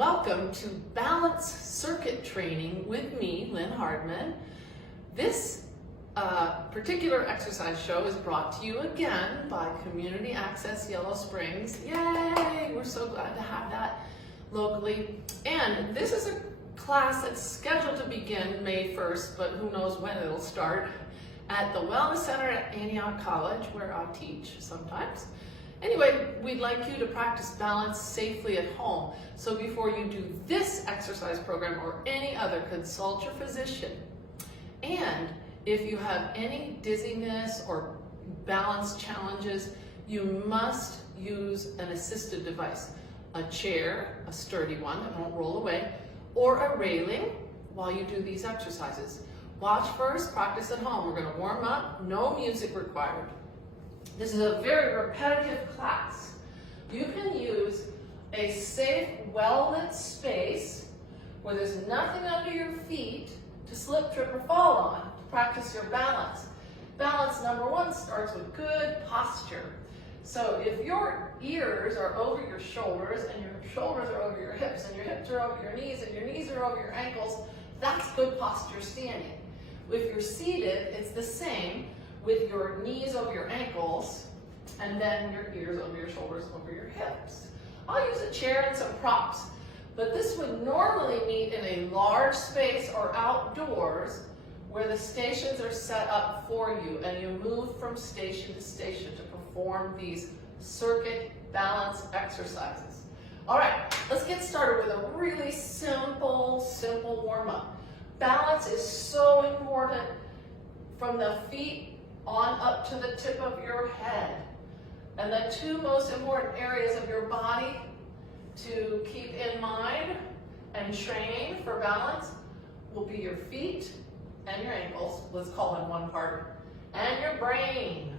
welcome to Balance Circuit Training with me, Lynn Hardman. This particular exercise show is brought to you again by Community Access Yellow Springs. Yay! We're so glad to have that locally. And this is a class that's scheduled to begin May 1st, but who knows when it'll start, at the Wellness Center at Antioch College, where I teach sometimes. Anyway, we'd like you to practice balance safely at home. So before you do this exercise program or any other, consult your physician. And if you have any dizziness or balance challenges, you must use an assisted device. A chair, a sturdy one that won't roll away, or a railing while you do these exercises. Watch first, practice at home. We're going to warm up, no music required. This is a very repetitive class. You can use a safe, well-lit space where there's nothing under your feet to slip, trip, or fall on to practice your balance. Balance number one starts with good posture. So if your ears are over your shoulders and your shoulders are over your hips and your hips are over your knees and your knees are over your ankles, that's good posture standing. If you're seated, it's the same, with your knees over your ankles, and then your ears over your shoulders, over your hips. I'll use a chair and some props, but this would normally meet in a large space or outdoors where the stations are set up for you, and you move from station to station to perform these circuit balance exercises. All right, let's get started with a really simple warm-up. Balance is so important from the feet on up to the tip of your head. And the two most important areas of your body to keep in mind and train for balance will be your feet and your ankles, let's call them one part, and your brain.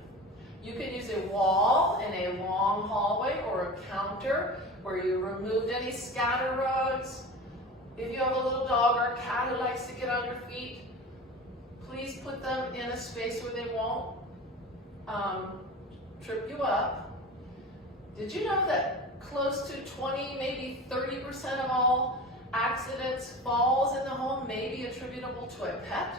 You can use a wall in a long hallway or a counter where you removed any scatter rugs. If you have a little dog or a cat who likes to get on your feet, please put them in a space where they won't trip you up. Did you know that close to 20, maybe 30% of all accidents, falls in the home may be attributable to a pet?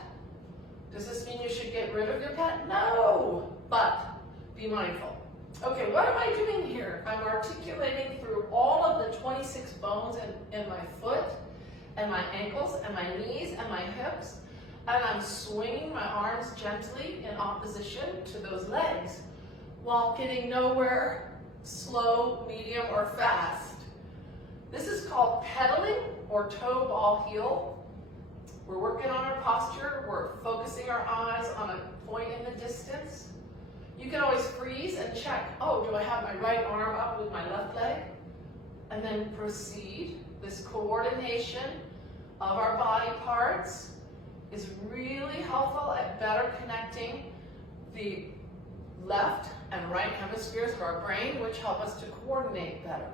Does this mean you should get rid of your pet? No, but be mindful. Okay, what am I doing here? I'm articulating through all of the 26 bones in my foot and my ankles and my knees and my hips. And I'm swinging my arms gently in opposition to those legs while getting nowhere slow, medium, or fast. This is called pedaling or toe ball heel. We're working on our posture. We're focusing our eyes on a point in the distance. You can always freeze and check, oh, do I have my right arm up with my left leg? And then proceed. This coordination of our body parts is really helpful at better connecting the left and right hemispheres of our brain, which help us to coordinate better.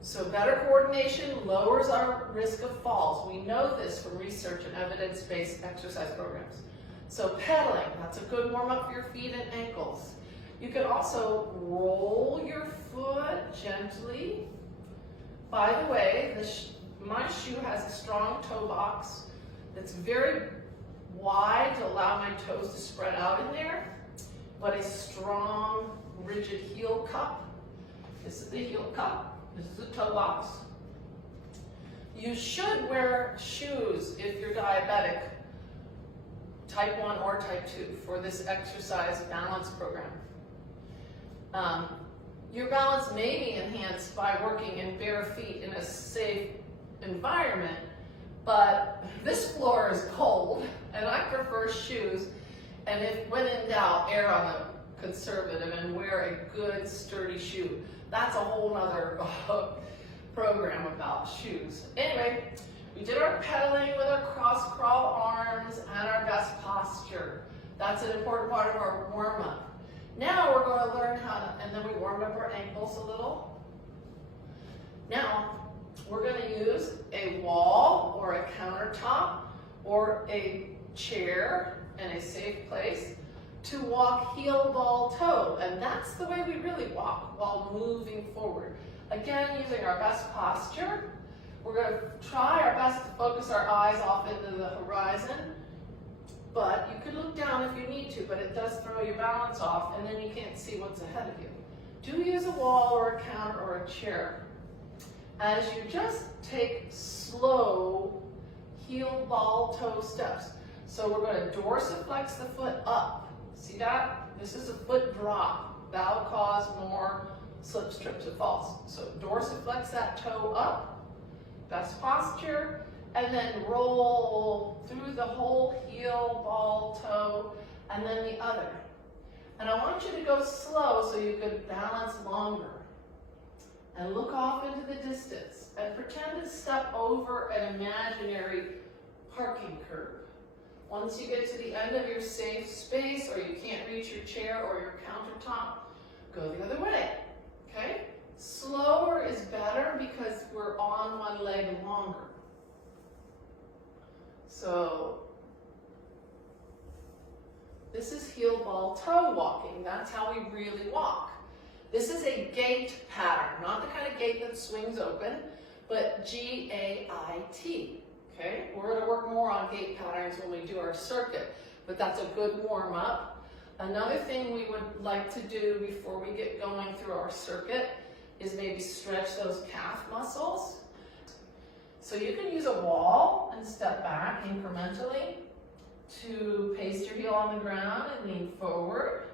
So better coordination lowers our risk of falls. We know this from research and evidence-based exercise programs. So pedaling, that's a good warm-up for your feet and ankles. You can also roll your foot gently. By the way, my shoe has a strong toe box that's very wide to allow my toes to spread out in there, but a strong, rigid heel cup. This is the heel cup. This is the toe box. You should wear shoes if you're diabetic, type 1 or type 2, for this exercise balance program. Your balance may be enhanced by working in bare feet in a safe environment, but this floor is cold, and I prefer shoes. And if, when in doubt, err on the conservative and wear a good, sturdy shoe. That's a whole other program about shoes. Anyway, we did our pedaling with our cross-crawl arms and our best posture. That's an important part of our warm-up. Now we're going to learn how to, and then we warmed up our ankles a little. Now, we're going to use a wall or a countertop or a chair in a safe place to walk heel, ball, toe. And that's the way we really walk while moving forward. Again, using our best posture We're going to try our best to focus our eyes off into the horizon, but you could look down if you need to, but it does throw your balance off, and then you can't see what's ahead of you. Do use a wall or a counter or a chair. As you just take slow heel, ball, toe steps. So we're going to dorsiflex the foot up. See that? This is a foot drop. That'll cause more slips, trips, and falls. So dorsiflex that toe up, best posture, and then roll through the whole heel, ball, toe, and then the other. And I want you to go slow so you can balance longer. And look off into the distance and pretend to step over an imaginary parking curb. Once you get to the end of your safe space, or you can't reach your chair or your countertop, go the other way, okay? Slower is better because we're on one leg longer. So, this is heel, ball, toe walking. That's how we really walk. This is a gait pattern, not the kind of gait that swings open, but G-A-I-T. Okay, we're going to work more on gait patterns when we do our circuit, but that's a good warm-up. Another thing we would like to do before we get going through our circuit is maybe stretch those calf muscles. So you can use a wall and step back incrementally to paste your heel on the ground and lean forward.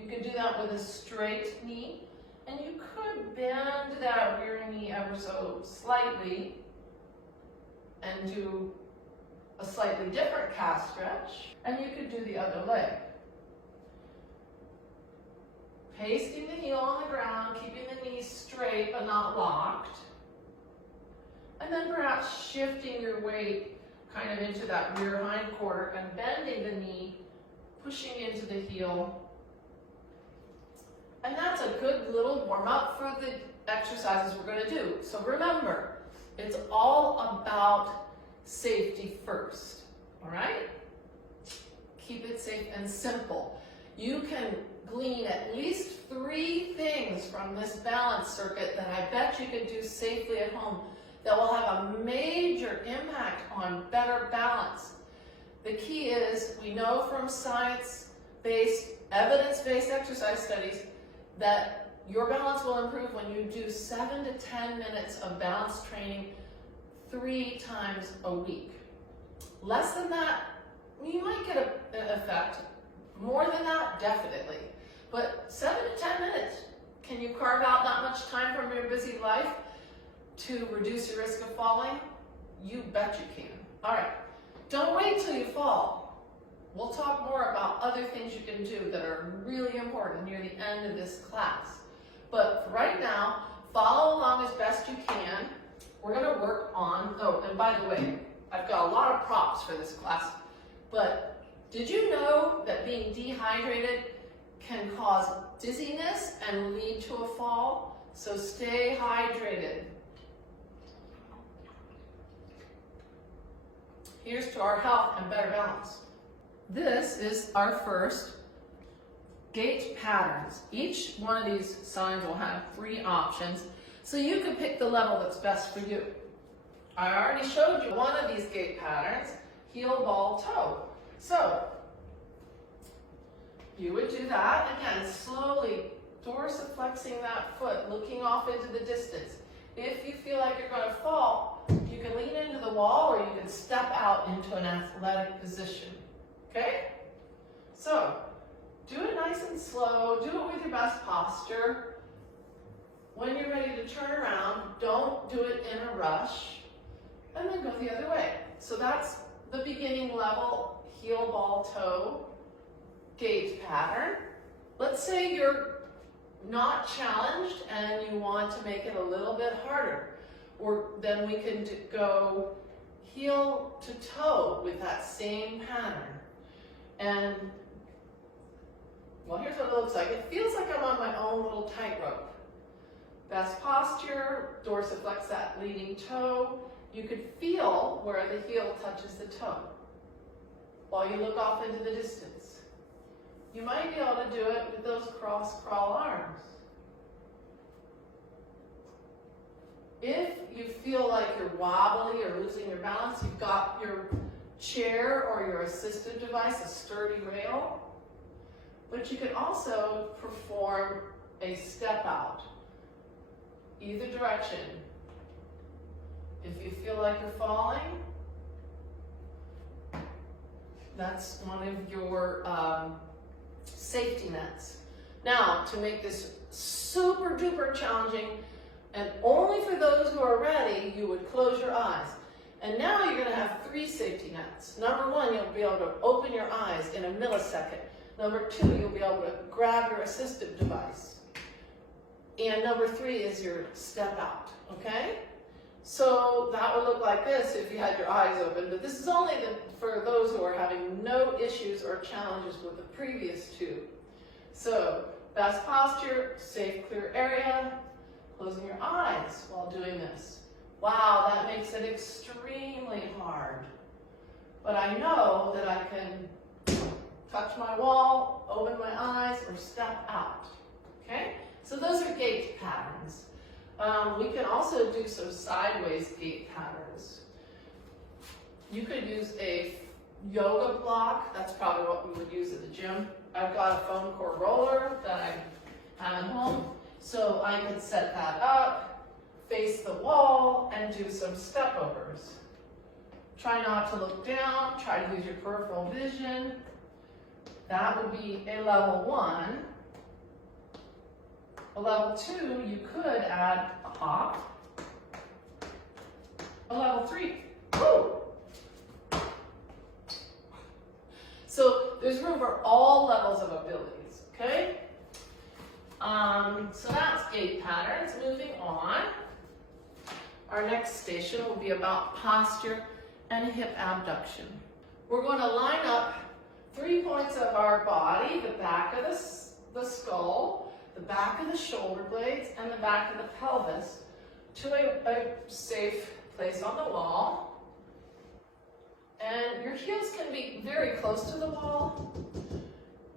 You can do that with a straight knee. And you could bend that rear knee ever so slightly and do a slightly different calf stretch. And you could do the other leg. Pasting the heel on the ground, keeping the knees straight but not locked. And then perhaps shifting your weight kind of into that rear hind quarter and bending the knee, pushing into the heel. And that's a good little warm-up for the exercises we're going to do. So remember, it's all about safety first, all right? Keep it safe and simple. You can glean at least 3 things from this balance circuit that I bet you could do safely at home that will have a major impact on better balance. The key is, we know from science-based, evidence-based exercise studies that your balance will improve when you do 7 to 10 minutes of balance training 3 times a week. Less than that, you might get an effect. More than that, definitely. But 7 to 10 minutes, can you carve out that much time from your busy life to reduce your risk of falling? You bet you can. All right, don't wait till you fall. We'll talk more about other things you can do that are really important near the end of this class. But for right now, follow along as best you can. We're going to work on, oh, and by the way, I've got a lot of props for this class, but did you know that being dehydrated can cause dizziness and lead to a fall? So stay hydrated. Here's to our health and better balance. This is our first gait patterns. Each one of these signs will have 3 options, so you can pick the level that's best for you. I already showed you one of these gait patterns, heel, ball, toe. So you would do that, again, slowly dorsiflexing that foot, looking off into the distance. If you feel like you're going to fall, you can lean into the wall or you can step out into an athletic position. Okay? So, do it nice and slow. Do it with your best posture. When you're ready to turn around, don't do it in a rush. And then go the other way. So that's the beginning level, heel, ball, toe, gait pattern. Let's say you're not challenged and you want to make it a little bit harder. Or then we can go heel to toe with that same pattern. And, well, here's what it looks like. It feels like I'm on my own little tightrope. Best posture, dorsiflex that leading toe. You could feel where the heel touches the toe while you look off into the distance. You might be able to do it with those cross crawl arms. If you feel like you're wobbly or losing your balance, you've got your chair or your assistive device, a sturdy rail. But you can also perform a step out, either direction. If you feel like you're falling, that's one of your safety nets. Now, to make this super duper challenging, and only for those who are ready, you would close your eyes. And now you're going to have 3 safety nets. Number 1, you'll be able to open your eyes in a millisecond. Number 2, you'll be able to grab your assistive device. And number 3 is your step out, okay? So that would look like this if you had your eyes open, but this is only for those who are having no issues or challenges with the previous 2. So, best posture, safe, clear area, closing your eyes while doing this. Wow, that makes it extremely hard. But I know that I can touch my wall, open my eyes, or step out, okay? So those are gait patterns. We can also do some sideways gait patterns. You could use a yoga block. That's probably what we would use at the gym. I've got a foam core roller that I have at home. So I could set that up, face the wall, and do some step overs. Try not to look down. Try to use your peripheral vision. That would be a level 1. A level 2, you could add a hop. A level 3, woo! So there's room for all levels of abilities, okay? So that's gait patterns. Moving on, our next station will be about posture and hip abduction. We're going to line up 3 points of our body, the back of the skull, the back of the shoulder blades, and the back of the pelvis to a safe place on the wall. And your heels can be very close to the wall.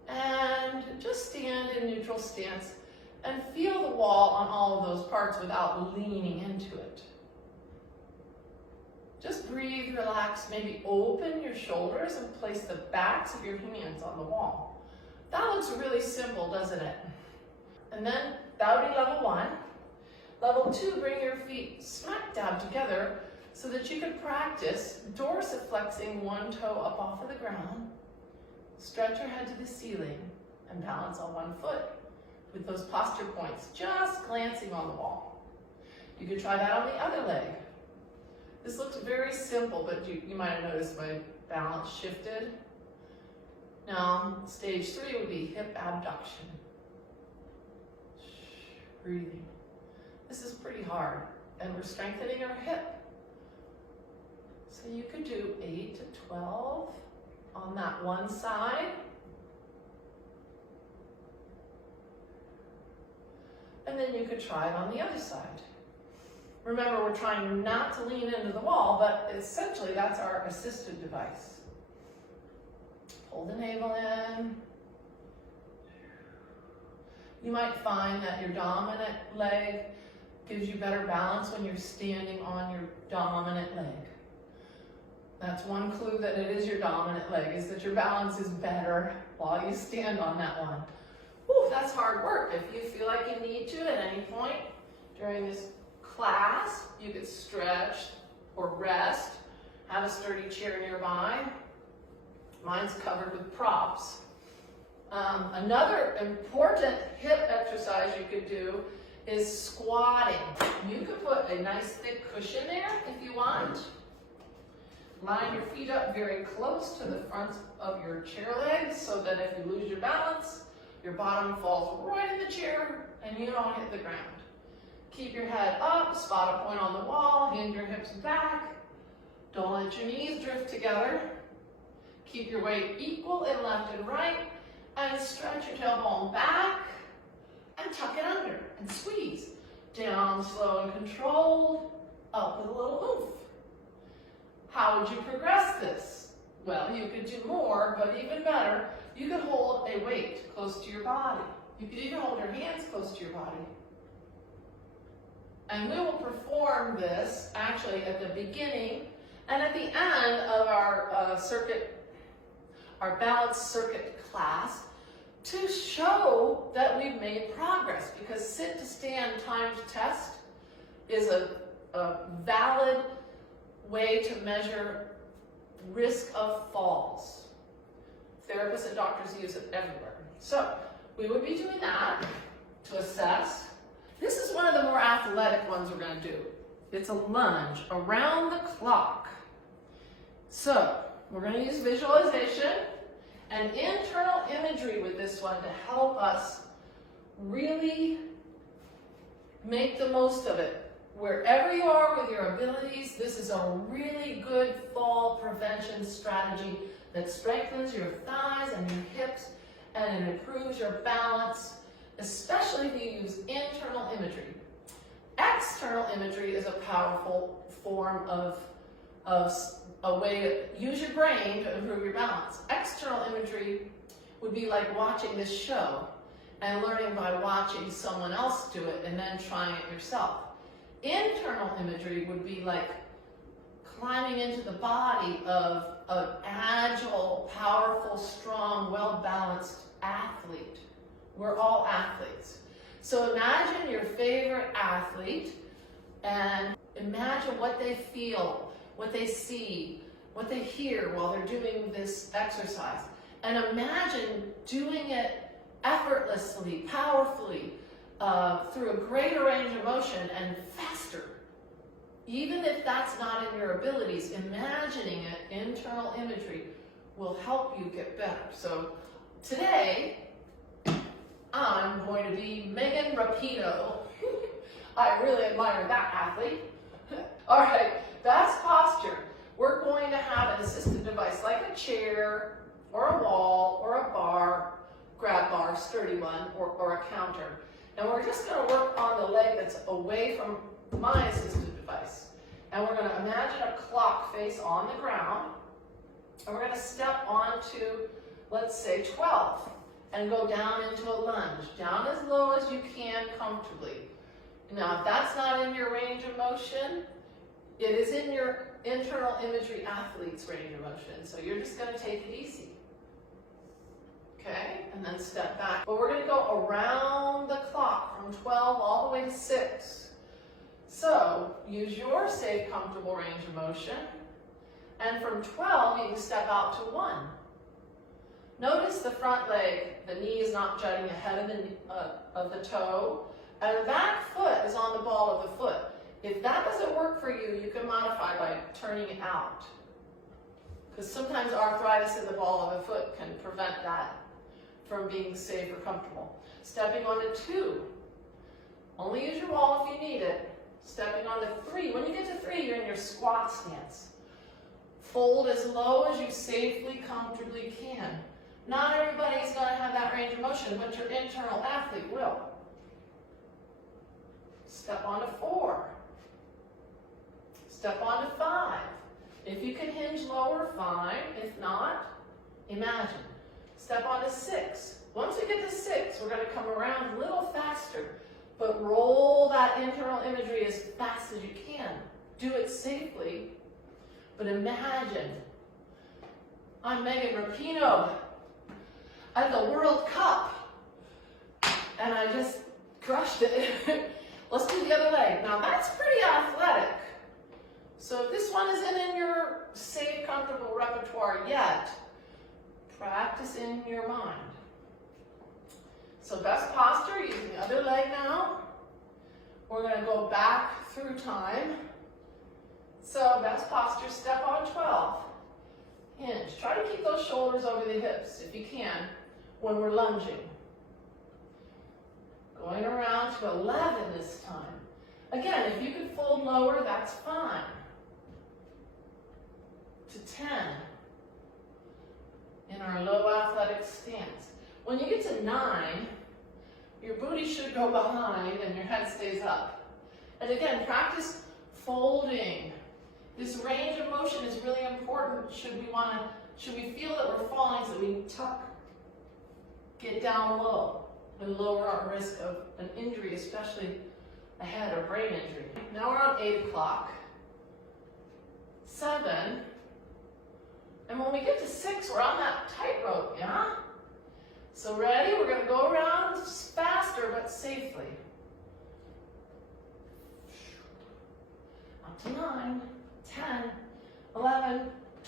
And just stand in neutral stance and feel the wall on all of those parts without leaning into it. Just breathe, relax, maybe open your shoulders and place the backs of your hands on the wall. That looks really simple, doesn't it? And then that would be level 1. Level 2, bring your feet smack dab together so that you can practice dorsiflexing one toe up off of the ground. Stretch your head to the ceiling and balance on one foot with those posture points just glancing on the wall. You could try that on the other leg. This looks very simple, but you might have noticed my balance shifted. Now, stage 3 would be hip abduction. Breathing. This is pretty hard, and we're strengthening our hip. So you could do 8 to 12 on that one side. And then you could try it on the other side. Remember, we're trying not to lean into the wall, but essentially that's our assistive device. Pull the navel in. You might find that your dominant leg gives you better balance when you're standing on your dominant leg. That's one clue that it is your dominant leg, is that your balance is better while you stand on that one. Whew, that's hard work. If you feel like you need to at any point during this class, you could stretch or rest, have a sturdy chair nearby. Mine's covered with props. Another important hip exercise you could do is squatting. You could put a nice thick cushion there if you want. Line your feet up very close to the front of your chair legs so that if you lose your balance, your bottom falls right in the chair and you don't hit the ground. Keep your head up, spot a point on the wall, hinge your hips back. Don't let your knees drift together. Keep your weight equal in left and right, and stretch your tailbone back and tuck it under and squeeze. Down, slow and controlled, up with a little oomph. How would you progress this? Well, you could do more, but even better, you could hold a weight close to your body. You could even hold your hands close to your body. And we will perform this actually at the beginning and at the end of our our balanced circuit class to show that we've made progress, because sit to stand timed test is a valid way to measure risk of falls. Therapists and doctors use it everywhere. So we would be doing that to assess. This is one of the more athletic ones we're going to do. It's a lunge around the clock. So we're going to use visualization and internal imagery with this one to help us really make the most of it. Wherever you are with your abilities, this is a really good fall prevention strategy that strengthens your thighs and your hips, and it improves your balance, especially if you use internal imagery. External imagery is a powerful form of a way to use your brain to improve your balance. External imagery would be like watching this show and learning by watching someone else do it and then trying it yourself. Internal imagery would be like climbing into the body of an agile, powerful, strong, well-balanced athlete. We're all athletes. So imagine your favorite athlete and imagine what they feel, what they see, what they hear while they're doing this exercise. And imagine doing it effortlessly, powerfully, through a greater range of motion and faster. Even if that's not in your abilities, imagining it, internal imagery, will help you get better. So today, I'm going to be Megan Rapinoe. I really admire that athlete. All right, best posture. We're going to have an assistive device like a chair or a wall or a bar, grab bar, sturdy one, or a counter. And we're just going to work on the leg that's away from my assistive device. And we're going to imagine a clock face on the ground. And we're going to step onto, let's say, 12. And go down into a lunge, down as low as you can comfortably. Now, if that's not in your range of motion, it is in your internal imagery athlete's range of motion. So you're just going to take it easy. Okay, and then step back. But we're going to go around the clock from 12 all the way to 6. So use your safe, comfortable range of motion. And from 12, you can step out to 1. Notice the front leg, the knee is not jutting ahead of the toe, and the back foot is on the ball of the foot. If that doesn't work for you, you can modify by turning it out. Because sometimes arthritis in the ball of the foot can prevent that from being safe or comfortable. Stepping onto 2. Only use your wall if you need it. Stepping onto 3. When you get to 3, you're in your squat stance. Fold as low as you safely, comfortably can. Not everybody's going to have that range of motion, but your internal athlete will. Step onto 4. Step onto 5. If you can hinge lower, fine. If not, imagine. Step onto 6. Once we get to 6, we're going to come around a little faster, but roll that internal imagery as fast as you can. Do it safely, but imagine. I'm Megan Rapinoe at the World Cup, and I just crushed it. Let's do the other leg. Now that's pretty athletic. So if this one isn't in your safe, comfortable repertoire yet, practice in your mind. So best posture, using the other leg now. We're going to go back through time. So best posture, step on 12. Hinge. Try to keep those shoulders over the hips if you can when we're lunging. Going around to 11 this time. Again, if you can fold lower, that's fine. To 10 in our low athletic stance. When you get to 9, your booty should go behind and your head stays up. And again, practice folding. This range of motion is really important. Should we feel that we're falling, so we tuck, get down low, and lower our risk of an injury, especially a head or brain injury. Now we're on 8 o'clock, 7, and when we get to 6, we're on that tightrope, yeah? So ready? We're going to go around faster but safely. Up to 9, 10, 11,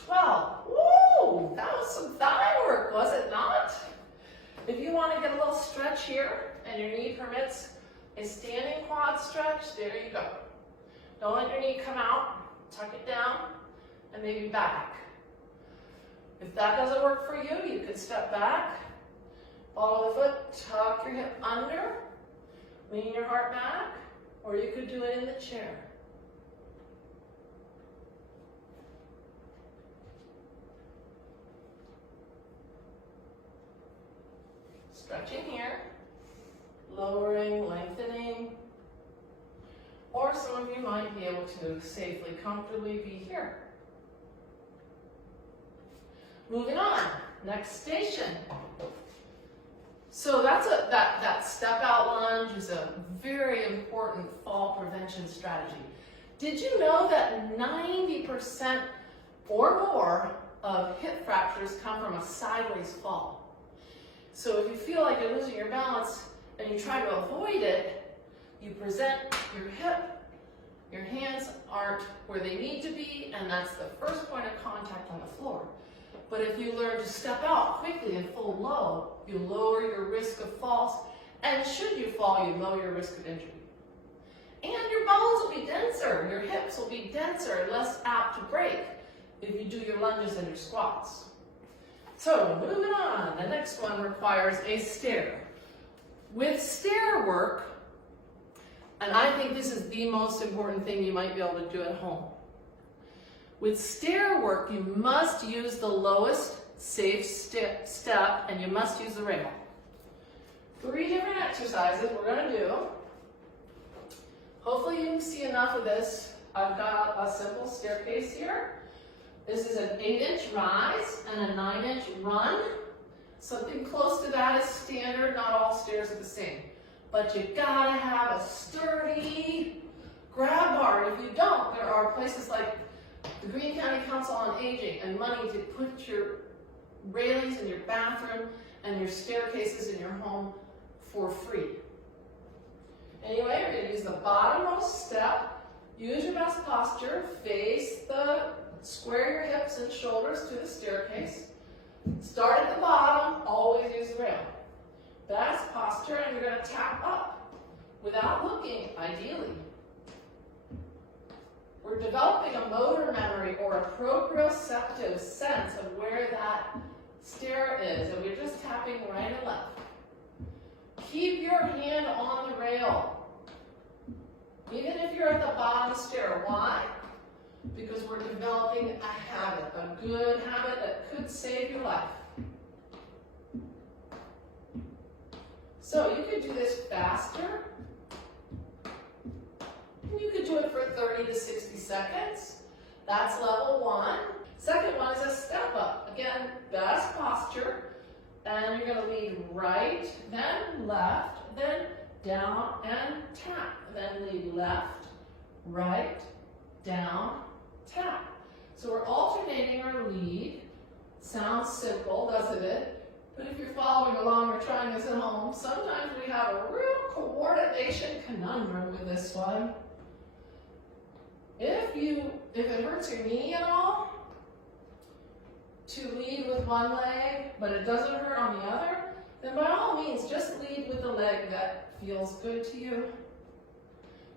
12. Woo! That was some thigh work, was it not? If you want to get a little stretch here and your knee permits a standing quad stretch, there you go. Don't let your knee come out, tuck it down, and maybe back. If that doesn't work for you, you could step back, follow the foot, tuck your hip under, lean your heart back, or you could do it in the chair. Stretching here, lowering, lengthening, or some of you might be able to safely, comfortably be here. Moving on, next station. So that's that step out lunge is a very important fall prevention strategy. Did you know that 90% or more of hip fractures come from a sideways fall? So if you feel like you're losing your balance and you try to avoid it, you present your hip, your hands aren't where they need to be, and that's the first point of contact on the floor. But if you learn to step out quickly and full load, you lower your risk of falls, and should you fall, you lower your risk of injury. And your bones will be denser, your hips will be denser and less apt to break if you do your lunges and your squats. So moving on, the next one requires a stair. With stair work, and I think this is the most important thing you might be able to do at home. With stair work, you must use the lowest safe step, and you must use the rail. 3 different exercises we're going to do. Hopefully you can see enough of this. I've got a simple staircase here. This is an 8-inch rise and a 9-inch run. Something close to that is standard. Not all stairs are the same. But you gotta have a sturdy grab bar. If you don't, there are places like the Greene County Council on Aging and money to put your railings in your bathroom and your staircases in your home for free. Anyway, we're going to use the bottommost step. Use your best posture. Square your hips and shoulders to the staircase. Start at the bottom. Always use the rail. Best posture, and you're going to tap up without looking, ideally. We're developing a motor memory or a proprioceptive sense of where that stair is, and we're just tapping right and left. Keep your hand on the rail, even if you're at the bottom stair. Why? Because we're developing a habit, a good habit that could save your life. So you could do this faster. You could do it for 30 to 60 seconds. That's level 1. Second one is a step up. Again, best posture. And you're going to lead right, then left, then down and tap. Then lead left, right, down, tap. So we're alternating our lead. Sounds simple, doesn't it? But if you're following along or trying this at home, sometimes we have a real coordination conundrum with this one. If it hurts your knee at all, to lead with one leg, but it doesn't hurt on the other, then by all means, just lead with the leg that feels good to you.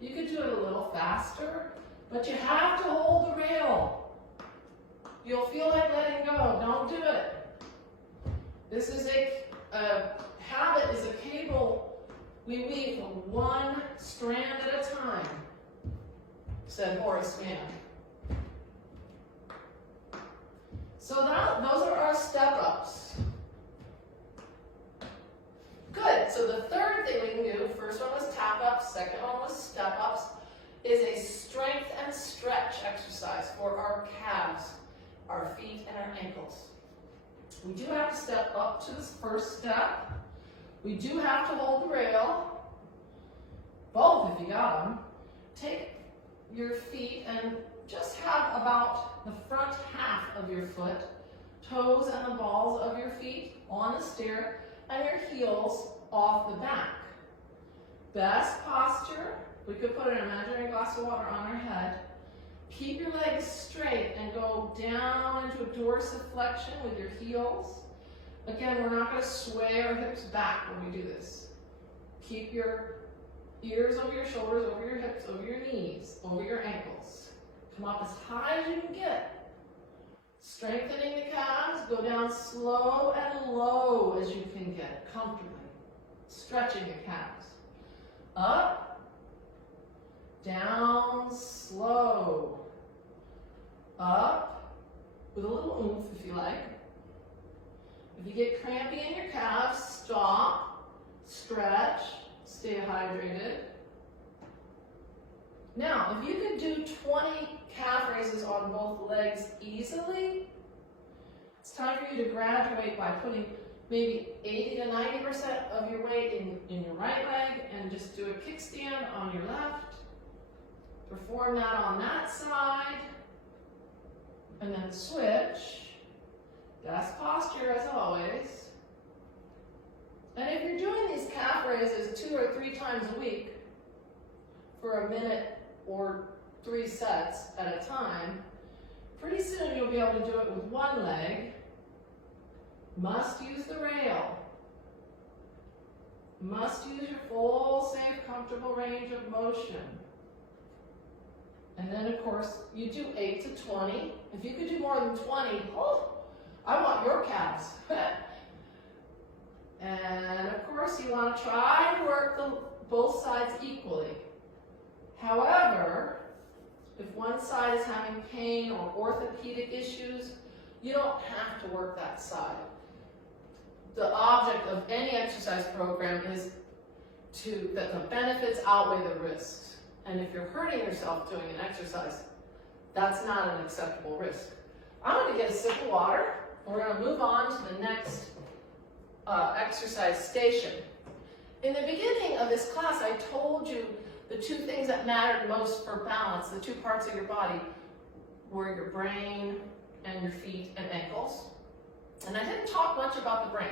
You could do it a little faster, but you have to hold the rail. You'll feel like letting go. Don't do it. This is a habit is a cable we weave one strand at a time, said Horace Mann. So those are our step-ups. Good, so the third thing we can do, first one was tap-ups, second one was step-ups, is a strength and stretch exercise for our calves, our feet, and our ankles. We do have to step up to this first step. We do have to hold the rail. both if you got them. Take your feet and just have about the front half of your foot, toes and the balls of your feet on the stair, and your heels off the back. Best posture, we could put an imaginary glass of water on our head. Keep your legs straight and go down into a dorsiflexion with your heels. Again, we're not going to sway our hips back when we do this. Keep your ears over your shoulders, over your hips, over your knees, over your ankles. Come up as high as you can get. Strengthening the calves, go down slow and low as you can get, comfortably. Stretching your calves. Up, down, slow. Up, with a little oomph if you like. If you get crampy in your calves, stop, stretch, stay hydrated. Now, if you could do 20 calf raises on both legs easily, it's time for you to graduate by putting maybe 80 to 90% of your weight in your right leg and just do a kickstand on your left. Perform that on that side, and then switch. Best posture as always. And if you're doing these calf raises 2 or 3 times a week for a minute or 3 sets at a time, pretty soon you'll be able to do it with one leg. Must use the rail. Must use your full, safe, comfortable range of motion. And then, of course, you do 8 to 20. If you could do more than 20, oh, I want your calves. And, of course, you want to try to work both sides equally. However, if one side is having pain or orthopedic issues, you don't have to work that side. The object of any exercise program is that the benefits outweigh the risks. And if you're hurting yourself doing an exercise, that's not an acceptable risk. I'm going to get a sip of water, and we're going to move on to the next exercise station. In the beginning of this class, I told you the 2 things that mattered most for balance, the 2 parts of your body, were your brain and your feet and ankles. And I didn't talk much about the brain.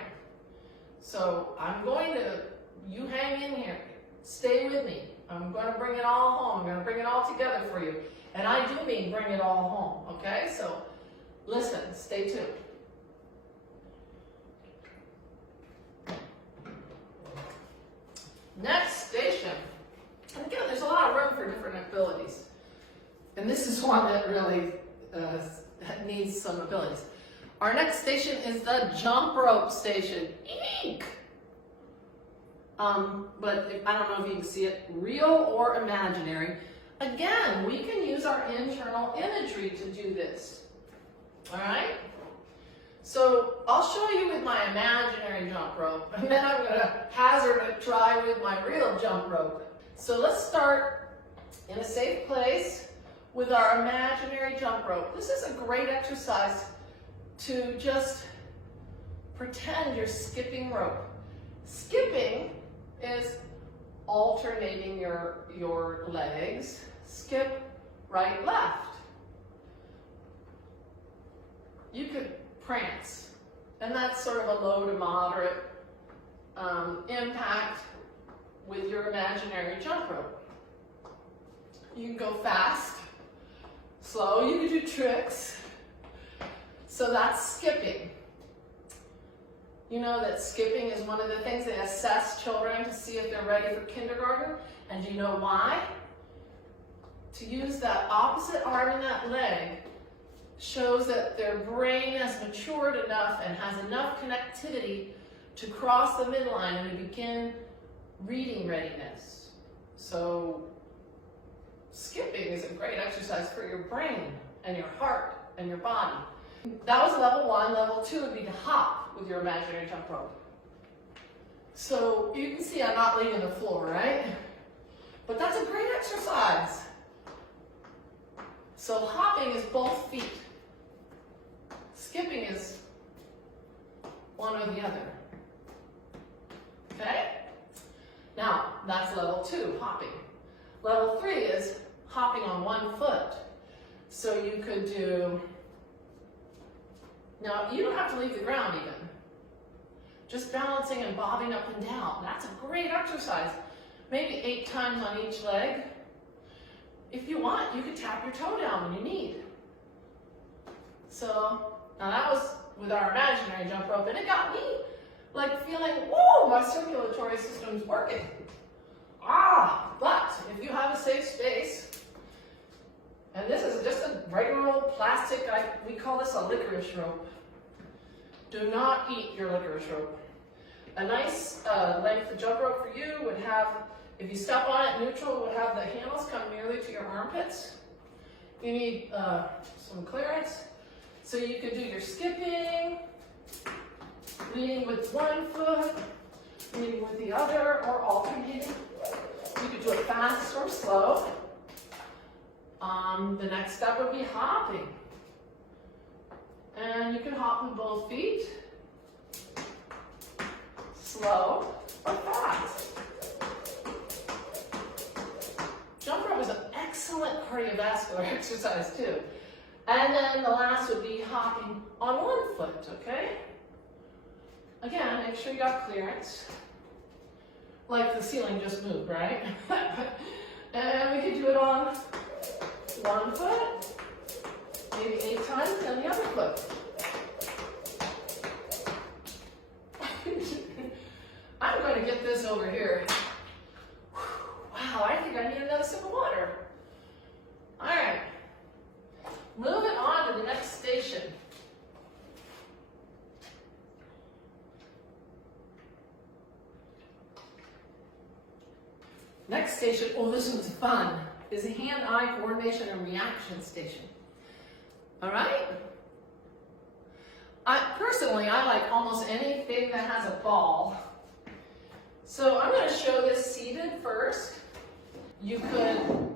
So I'm going to, you hang in here, stay with me. I'm going to bring it all home. I'm going to bring it all together for you. And I do mean bring it all home, okay? So listen, stay tuned. Next station. And again, there's a lot of room for different abilities. And this is one that really needs some abilities. Our next station is the jump rope station. Eek! But I don't know if you can see it, real or imaginary. Again, we can use our internal imagery to do this. All right? So I'll show you with my imaginary jump rope, and then I'm going to hazard a try with my real jump rope. So let's start in a safe place with our imaginary jump rope. This is a great exercise to just pretend you're skipping rope. Skipping is alternating your legs. Skip right, left. You could prance, and that's sort of a low to moderate impact with your imaginary jump rope. You can go fast, slow, you can do tricks. So that's skipping. You know that skipping is one of the things they assess children to see if they're ready for kindergarten. And do you know why? To use that opposite arm and that leg shows that their brain has matured enough and has enough connectivity to cross the midline and to begin reading readiness. So skipping is a great exercise for your brain and your heart and your body. That was level 1. Level 2 would be to hop with your imaginary jump rope. So you can see I'm not leaving the floor, right? But that's a great exercise. So hopping is both feet. Skipping is one or the other. Okay? Now, that's level 2, hopping. Level 3 is hopping on one foot. So you could do, now you don't have to leave the ground even. Just balancing and bobbing up and down. That's a great exercise. Maybe 8 times on each leg. If you want, you could tap your toe down when you need. So, now that was with our imaginary jump rope, and it got me like feeling, whoa, my circulatory system's working. But if you have a safe space, and this is just a regular old plastic, we call this a licorice rope. Do not eat your licorice rope. A nice length of jump rope for you would have, if you step on it neutral, would have the handles come nearly to your armpits. You need some clearance. So you could do your skipping, leading with one foot, leading with the other, or alternating. You could do it fast or slow. The next step would be hopping. And you can hop with both feet, slow or fast. Jump rope is an excellent cardiovascular exercise too. And then the last would be hopping on one foot, okay? Again, make sure you got clearance. Like the ceiling just moved, right? And we could do it on one foot, maybe 8 times, and the other foot. I'm going to get this over here. Wow, I think I need another sip of water. All right, moving on to the next station. Next station, oh, this one's fun, is a hand-eye coordination and reaction station. All right? Personally, I like almost anything that has a ball. So I'm going to show this seated first. You could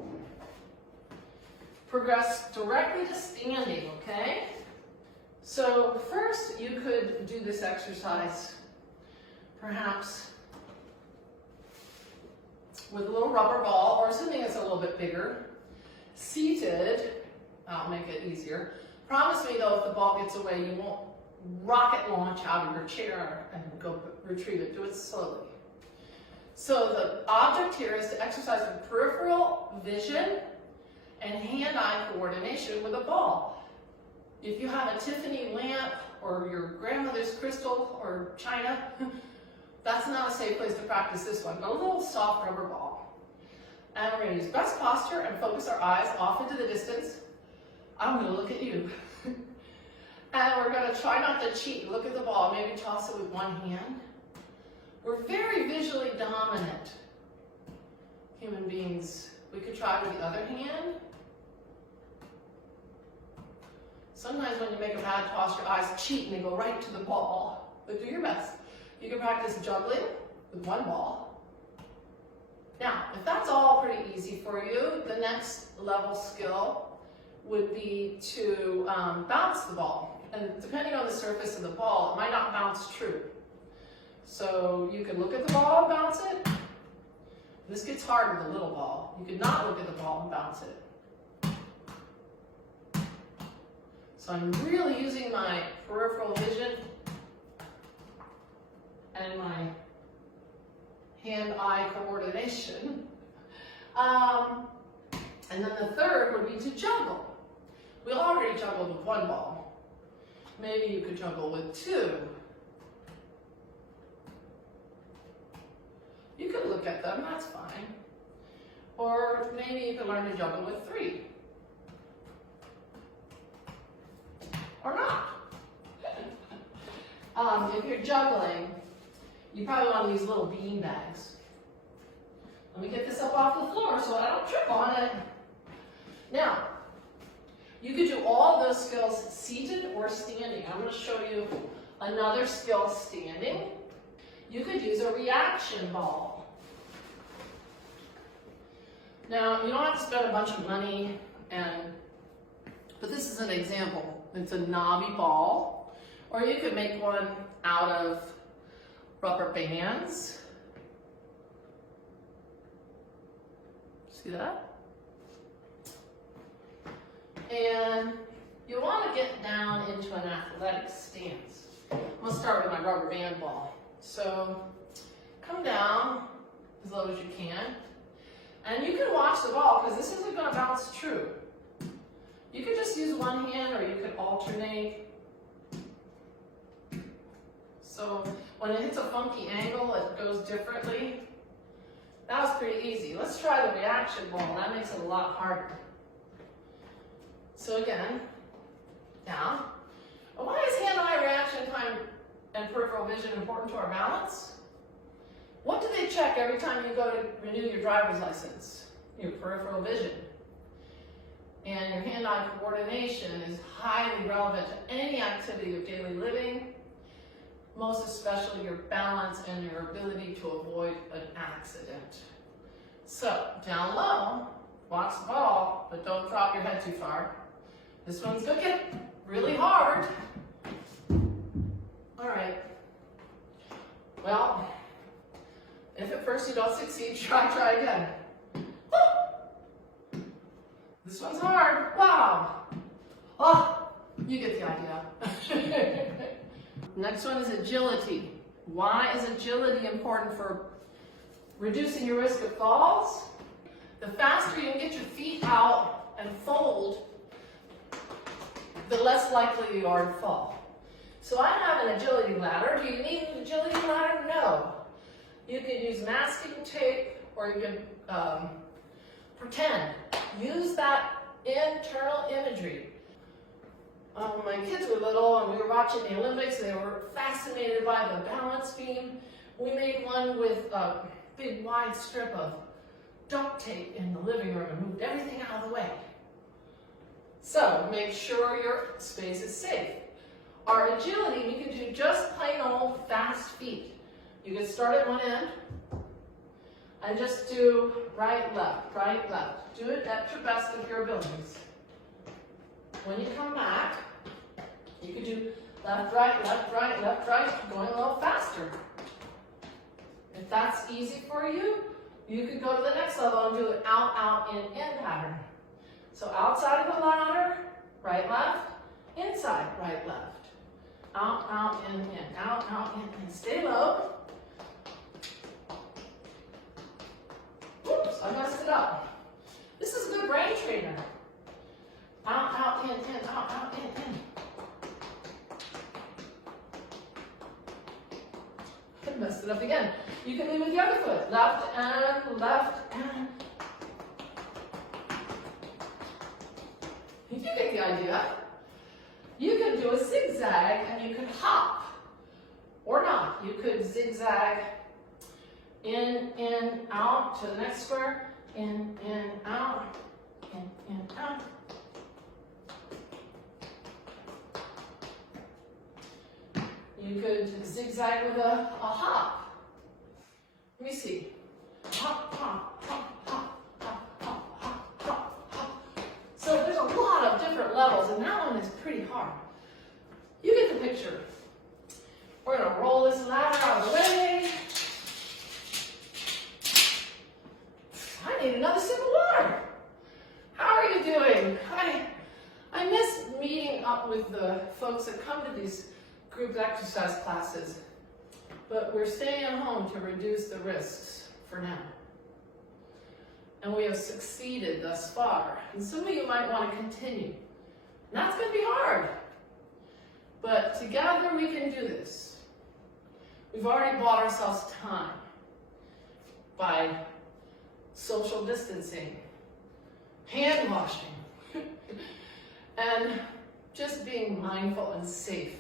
progress directly to standing, okay? So first you could do this exercise, perhaps with a little rubber ball or something that's a little bit bigger. Seated, I'll make it easier. Promise me though, if the ball gets away, you won't rocket launch out of your chair and go retrieve it. Do it slowly. So the object here is to exercise the peripheral vision and hand-eye coordination with a ball. If you have a Tiffany lamp or your grandmother's crystal or china, that's not a safe place to practice this one, but a little soft rubber ball. And we're going to use best posture and focus our eyes off into the distance. I'm going to look at you. And we're going to try not to cheat. Look at the ball, maybe toss it with one hand. We're very visually dominant human beings. We could try with the other hand. Sometimes when you make a bad toss, your eyes cheat and they go right to the ball. But do your best. You can practice juggling with one ball. Now, if that's all pretty easy for you, the next level skill would be to bounce the ball. And depending on the surface of the ball, it might not bounce true. So you can look at the ball and bounce it. This gets hard with a little ball. You could not look at the ball and bounce it. So I'm really using my peripheral vision and my hand-eye coordination. And then the third would be to juggle. We already juggled with one ball. Maybe you could juggle with 2. You could look at them, that's fine. Or maybe you could learn to juggle with 3. Or not. If you're juggling, you probably want to use little bean bags. Let me get this up off the floor so I don't trip on it. Now, you could do all those skills seated or standing. I'm going to show you another skill standing. You could use a reaction ball. Now, you don't have to spend a bunch of money, but this is an example. It's a knobby ball, or you could make one out of rubber bands. See that? And you want to get down into an athletic stance. I'm going to start with my rubber band ball. So come down as low as you can. And you can watch the ball because this isn't going to bounce true. You could just use one hand or you could alternate. So when it hits a funky angle, it goes differently. That was pretty easy. Let's try the reaction ball. That makes it a lot harder. So again, down. Why is hand-eye reaction time and peripheral vision important to our balance? What do they check every time you go to renew your driver's license? Your peripheral vision. And your hand-eye coordination is highly relevant to any activity of daily living, most especially your balance and your ability to avoid an accident. So, down low, watch the ball, but don't drop your head too far. This one's gonna get really hard. All right. Well, if at first you don't succeed, try again. This one's hard. Wow. Oh, you get the idea. Next one is agility. Why is agility important for reducing your risk of falls? The faster you can get your feet out and fold, the less likely you are to fall. So I have an agility ladder. Do you need an agility ladder? No. You can use masking tape or you can pretend. Use that internal imagery. My kids were little and we were watching the Olympics. They were fascinated by the balance beam. We made one with a big wide strip of duct tape in the living room and moved everything out of the way. So make sure your space is safe. Our agility, we can do just plain old fast feet. You can start at one end and just do right, left, right, left. Do it at your best of your abilities. When you come back, you can do left, right, left, right, left, right, going a little faster. If that's easy for you, you could go to the next level and do it out, out, in pattern. So outside of the ladder, right, left, inside, right, left. Out, out, in, out, out, in. Stay low. Oops, I messed it up. This is a good brain trainer. Out, out, in, out, out, in. I messed it up again. You can lead with the other foot. Left and left and. You get the idea. You could do a zigzag and you could hop. Or not. You could zigzag in, out to the next square. In, out. In, out. You could zigzag with a hop. Let me see. Hop, hop, hop, hop, hop, hop, hop, hop, hop. So there's a lot of different levels, and that one is pretty hard. You get the picture. We're going to roll this ladder out of the way. I need another sip of water. How are you doing? I miss meeting up with the folks that come to these group exercise classes, but we're staying at home to reduce the risks for now. And we have succeeded thus far. And some of you might want to continue. And that's going to be hard. But together we can do this. We've already bought ourselves time by social distancing, hand washing, and just being mindful and safe.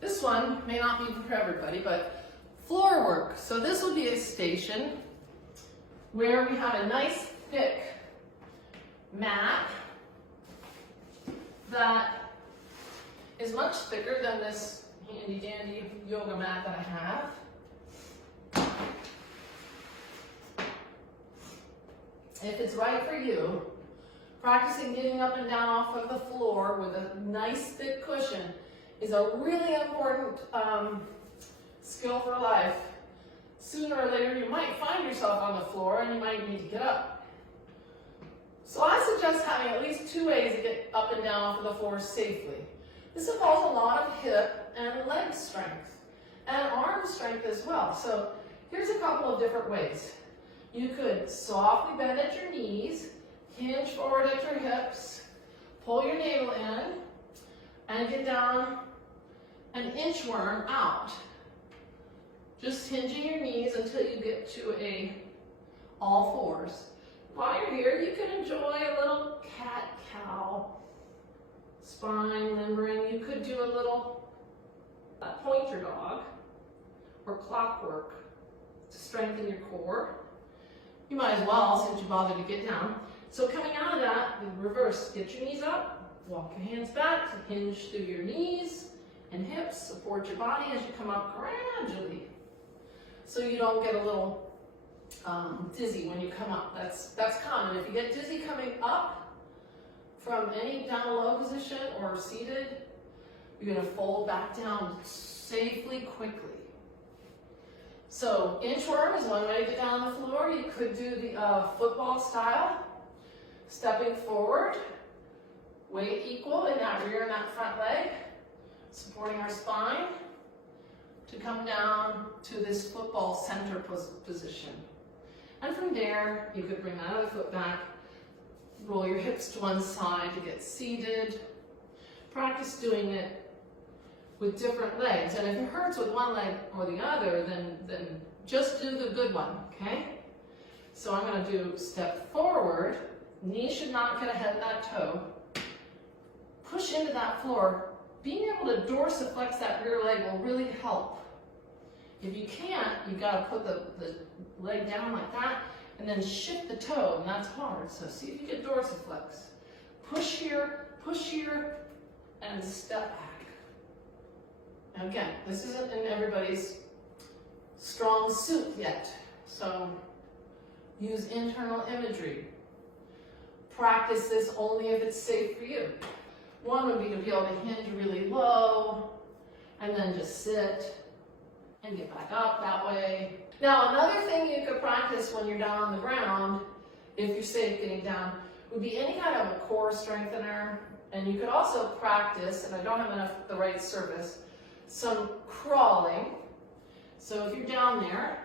This one may not be for everybody, but floor work. So this will be a station where we have a nice thick mat that is much thicker than this handy dandy yoga mat that I have. If it's right for you, practicing getting up and down off of the floor with a nice thick cushion is a really important skill for life. Sooner or later, you might find yourself on the floor and you might need to get up. So I suggest having at least 2 ways to get up and down off of the floor safely. This involves a lot of hip and leg strength, and arm strength as well. So here's a couple of different ways. You could softly bend at your knees, hinge forward at your hips, pull your navel in, and get down an inchworm out. Just hinging your knees until you get to all fours. While you're here, you can enjoy a little cat-cow, spine limbering. You could do a little pointer dog or clockwork to strengthen your core. You might as well, since you bothered to get down. So coming out of that, in reverse, get your knees up, walk your hands back, hinge through your knees and hips, support your body as you come up gradually. So you don't get a little dizzy when you come up. That's common. If you get dizzy coming up from any down low position or seated, you're going to fold back down safely, quickly. So inchworm is one way to get down on the floor. You could do the football style, stepping forward, weight equal in that rear and that front leg, supporting our spine to come down to this football center position. And from there, you could bring that other foot back, roll your hips to one side to get seated. Practice doing it with different legs. And if it hurts with one leg or the other, then just do the good one, okay? So I'm going to do step forward. Knee should not get ahead of that toe. Push into that floor. Being able to dorsiflex that rear leg will really help. If you can't, you've got to put the leg down like that and then shift the toe, and that's hard. So see if you get dorsiflex. Push here, and step back. Now again, this isn't in everybody's strong suit yet, so use internal imagery. Practice this only if it's safe for you. One would be to be able to hinge really low, and then just sit and get back up that way. Now, another thing you could practice when you're down on the ground, if you're safe getting down, would be any kind of a core strengthener. And you could also practice, and I don't have the right surface, some crawling. So if you're down there,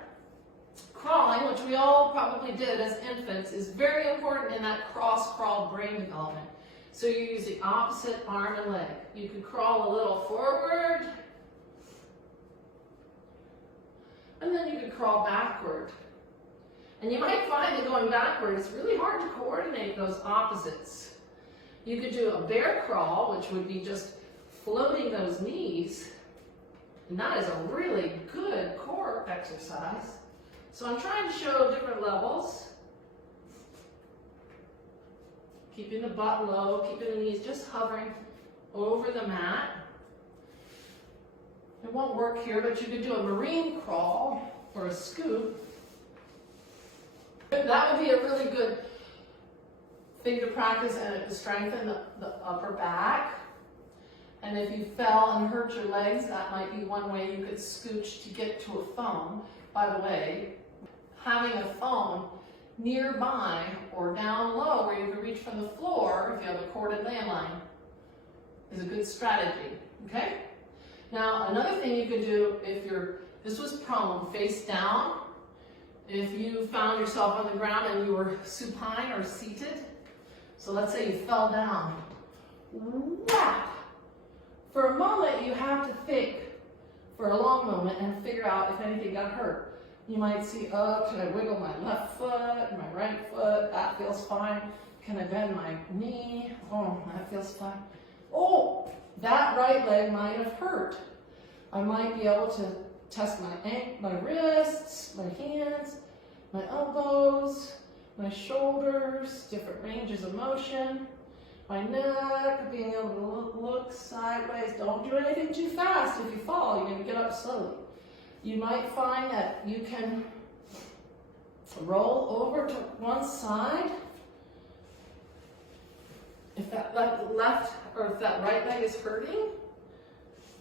crawling, which we all probably did as infants, is very important in that cross-crawl brain development. So you use the opposite arm and leg. You could crawl a little forward, and then you could crawl backward. And you might find that going backward, it's really hard to coordinate those opposites. You could do a bear crawl, which would be just floating those knees. And that is a really good core exercise. So I'm trying to show different levels. Keeping the butt low, keeping the knees just hovering over the mat. It won't work here, but you could do a marine crawl or a scoop. That would be a really good thing to practice, and it would strengthen the upper back. And if you fell and hurt your legs, that might be one way you could scooch to get to a phone. By the way, having a phone nearby or down low where you can reach from the floor, if you have a corded landline, is a good strategy, okay? Now, another thing you could do if this was prone, face down. If you found yourself on the ground and you were supine or seated, so let's say you fell down, whap! For a moment, you have to think for a long moment and figure out if anything got hurt. You might see, oh, can I wiggle my left foot, my right foot? That feels fine. Can I bend my knee? Oh, that feels fine. Oh, that right leg might have hurt. I might be able to test my wrists, my hands, my elbows, my shoulders, different ranges of motion, my neck, being able to look sideways. Don't do anything too fast. If you fall, you're going to get up slowly. You might find that you can roll over to one side. If that left or if that right leg is hurting,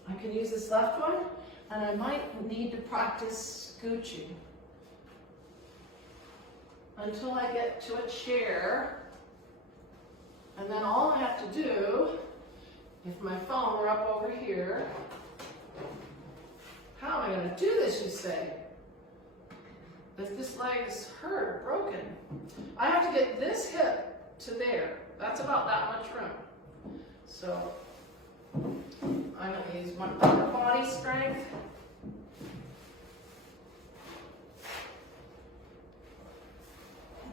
I can use this left one, And I might need to practice scooching until I get to a chair. And then all I have to do, if my phone were up over here, how am I going to do this, you say? If this leg is hurt, broken, I have to get this hip to there. That's about that much room. So I'm going to use my upper body strength.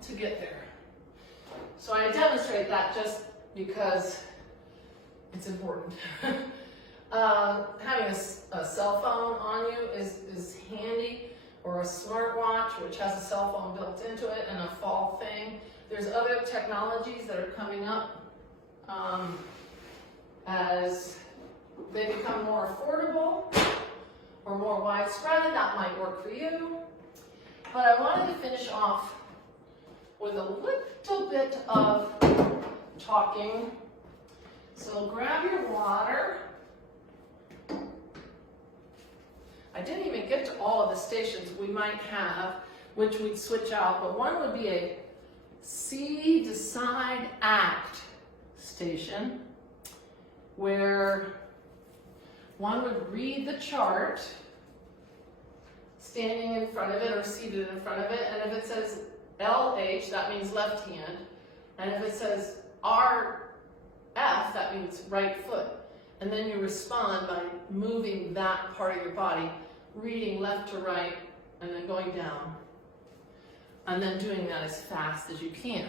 To get there. So I demonstrate that just because it's important. Having a cell phone on you is handy, or a smartwatch which has a cell phone built into it and a fall thing. There's other technologies that are coming up as they become more affordable or more widespread. That might work for you. But I wanted to finish off with a little bit of talking. So grab your water. I didn't even get to all of the stations we might have, which we'd switch out, but one would be a see, decide, act station, where one would read the chart standing in front of it or seated in front of it, and if it says LH, that means left hand, and if it says RF, that means right foot. And then you respond by moving that part of your body, reading left to right, and then going down. And then doing that as fast as you can.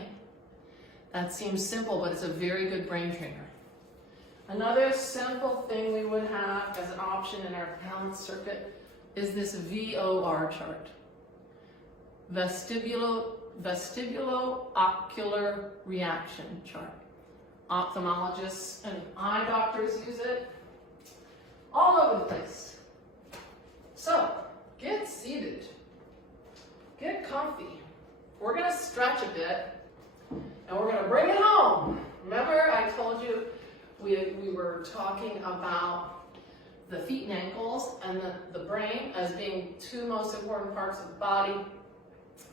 That seems simple, but it's a very good brain trainer. Another simple thing we would have as an option in our balance circuit is this VOR chart. Vestibulo-ocular reaction chart. Ophthalmologists and eye doctors use it all over the place. So, get seated. Get comfy. We're going to stretch a bit, and we're going to bring it home. Remember, I told you we were talking about the feet and ankles and the brain as being two most important parts of the body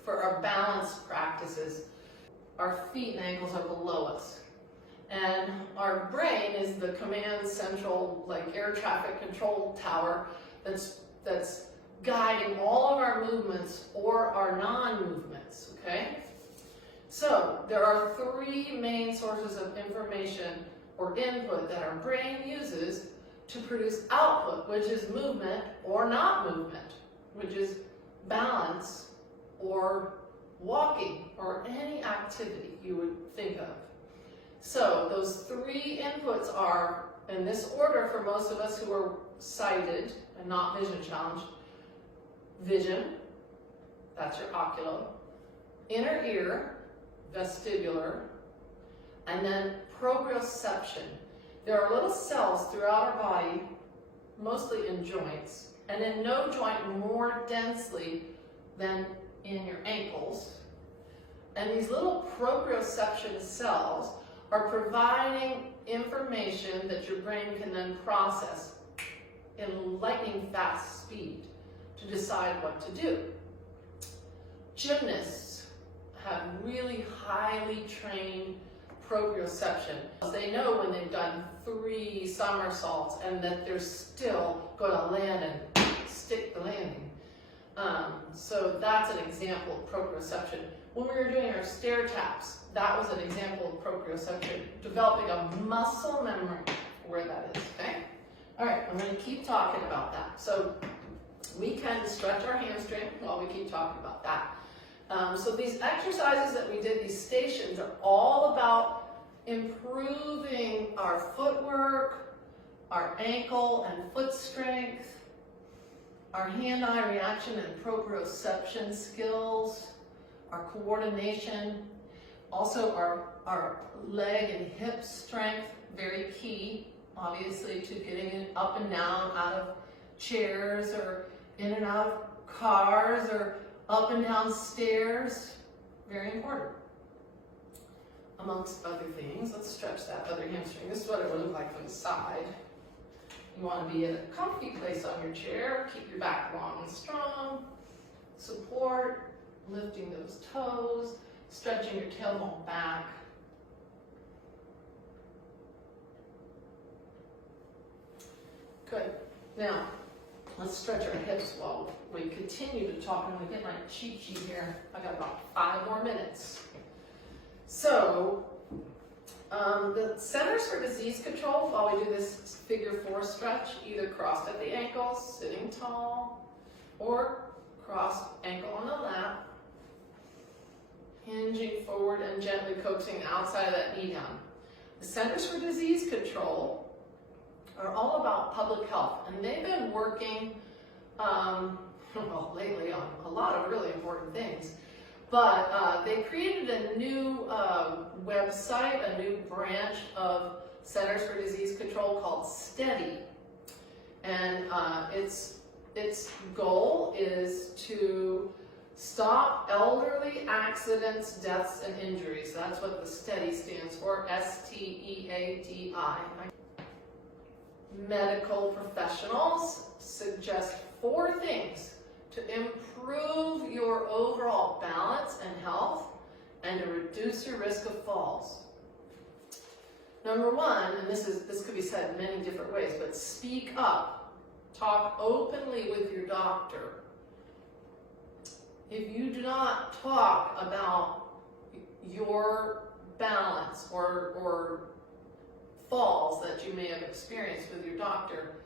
for our balance practices. Our feet and ankles are below us. And our brain is the command central, like air traffic control tower that's guiding all of our movements or our non-movements, okay? So there are three main sources of information or input that our brain uses to produce output, which is movement or not movement, which is balance or walking or any activity you would think of. So those three inputs are, in this order for most of us who are sighted and not vision challenged: vision, that's your oculo, inner ear, vestibular, and then proprioception. There are little cells throughout our body, mostly in joints, and in no joint more densely than in your ankles. And these little proprioception cells are providing information that your brain can then process in lightning fast speed to decide what to do. Gymnasts have really highly trained proprioception. They know when they've done 3 somersaults and that they're still going to land and stick the landing. So that's an example of proprioception. When we were doing our stair taps, that was an example of proprioception, developing a muscle memory where that is, okay? All right, I'm going to keep talking about that. So we can stretch our hamstring while we keep talking about that. So these exercises that we did, these stations, are all about improving our footwork, our ankle and foot strength, our hand-eye reaction and proprioception skills, our coordination, also our leg and hip strength, very key, obviously, to getting it up and down out of chairs or in and out of cars or up and down stairs, very important. Amongst other things, let's stretch that other hamstring. This is what it would look like from the side. You want to be in a comfy place on your chair. Keep your back long and strong. Support, lifting those toes, stretching your tailbone back. Good. Now, let's stretch our hips while we continue to talk. I'm going to get my cheat sheet here. I got about 5 more minutes. So, the Centers for Disease Control, while we do this figure 4 stretch, either crossed at the ankles, sitting tall, or crossed ankle on the lap, hinging forward and gently coaxing outside of that knee down. The Centers for Disease Control are all about public health, and they've been working well, lately on a lot of really important things. But they created a new website, a new branch of Centers for Disease Control called STEADY. And its goal is to stop elderly accidents, deaths, and injuries. That's what the STEADY stands for, STEADI. Medical professionals suggest 4 things to improve your overall balance and health and to reduce your risk of falls. Number 1, and this could be said in many different ways, but speak up. Talk openly with your doctor. If you do not talk about your balance or falls that you may have experienced with your doctor,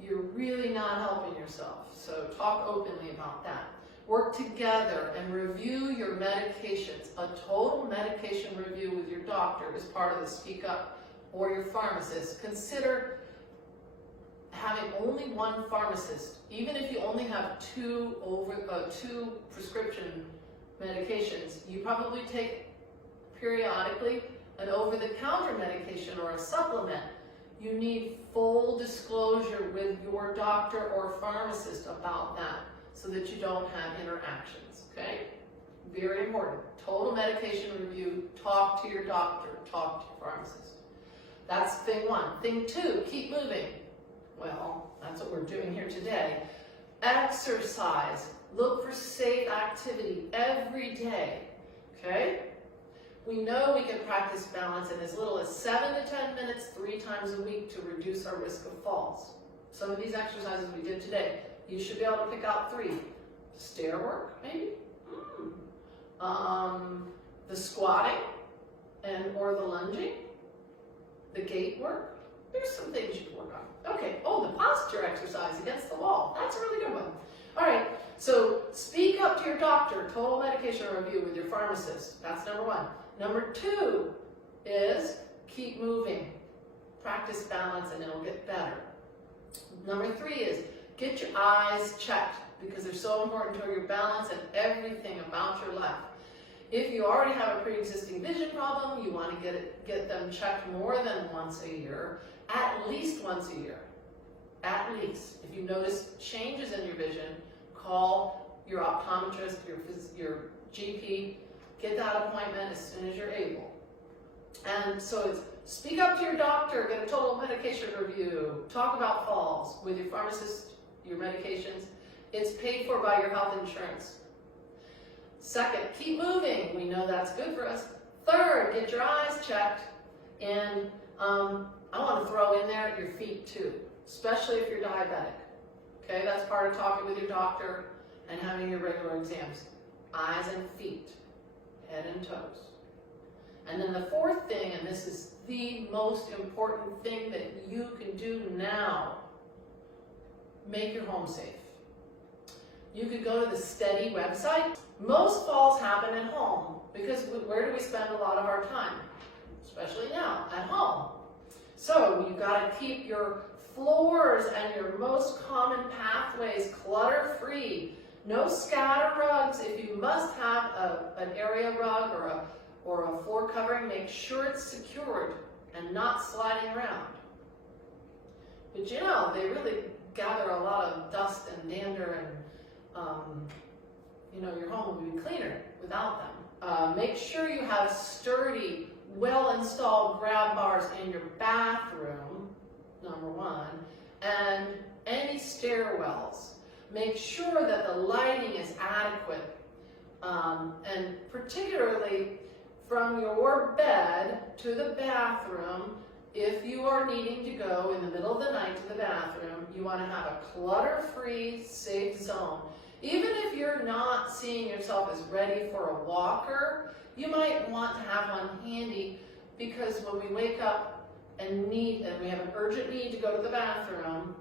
you're really not helping yourself. So talk openly about that. Work together and review your medications. A total medication review with your doctor is part of the Speak Up, or your pharmacist. Consider having only one pharmacist. Even if you only have two prescription medications, you probably take periodically an over-the-counter medication or a supplement. You need full disclosure with your doctor or pharmacist about that so that you don't have interactions, okay? Very important. Total medication review, talk to your doctor, talk to your pharmacist. That's thing 1. Thing 2, keep moving. Well, that's what we're doing here today. Exercise. Look for safe activity every day, okay? We know we can practice balance in as little as 7 to 10 minutes 3 times a week to reduce our risk of falls. Some of these exercises we did today, you should be able to pick out 3. Stair work, maybe? The squatting or the lunging, the gait work. There's some things you can work on. Okay, the posture exercise against the wall. That's a really good one. All right, so speak up to your doctor, total medication review with your pharmacist. That's number 1. Number 2 is keep moving. Practice balance and it'll get better. Number 3 is get your eyes checked because they're so important to your balance and everything about your life. If you already have a pre-existing vision problem, you want to get them checked more than once a year, at least once a year. At least. If you notice changes in your vision, call your optometrist, your GP, get that appointment as soon as you're able. And so it's speak up to your doctor, get a total medication review, talk about falls with your pharmacist, your medications. It's paid for by your health insurance. 2nd, keep moving. We know that's good for us. 3rd, get your eyes checked. And I want to throw in there your feet too, especially if you're diabetic. Okay, that's part of talking with your doctor and having your regular exams. Eyes and feet, head and toes. And then the 4th thing, and this is the most important thing that you can do now, make your home safe. You could go to the STEADY website. Most falls happen at home because where do we spend a lot of our time? Especially now, at home. So you've got to keep your floors and your most common pathways clutter-free. No scatter rugs. If you must have an area rug or a floor covering, make sure it's secured and not sliding around. But you know, they really gather a lot of dust and dander and your home will be cleaner without them. Make sure you have sturdy, well-installed grab bars in your bathroom, number 1, and any stairwells. Make sure that the lighting is adequate, and particularly from your bed to the bathroom. If you are needing to go in the middle of the night to the bathroom, you want to have a clutter-free, safe zone. Even if you're not seeing yourself as ready for a walker, you might want to have one handy, because when we wake up and we have an urgent need to go to the bathroom,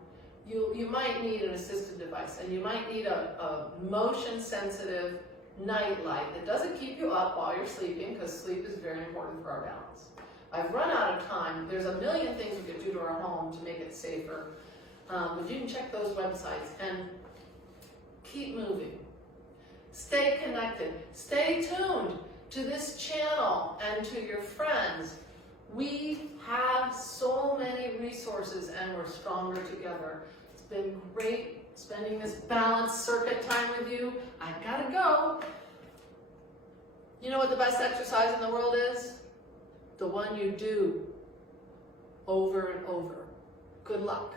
you might need an assistive device, and you might need a motion-sensitive night light that doesn't keep you up while you're sleeping, because sleep is very important for our balance. I've run out of time. There's a million things we could do to our home to make it safer, but you can check those websites and keep moving. Stay connected. Stay tuned to this channel and to your friends. We have so many resources, and we're stronger together. It's been great spending this balanced circuit time with you. I gotta go. You know what the best exercise in the world is? The one you do over and over. Good luck.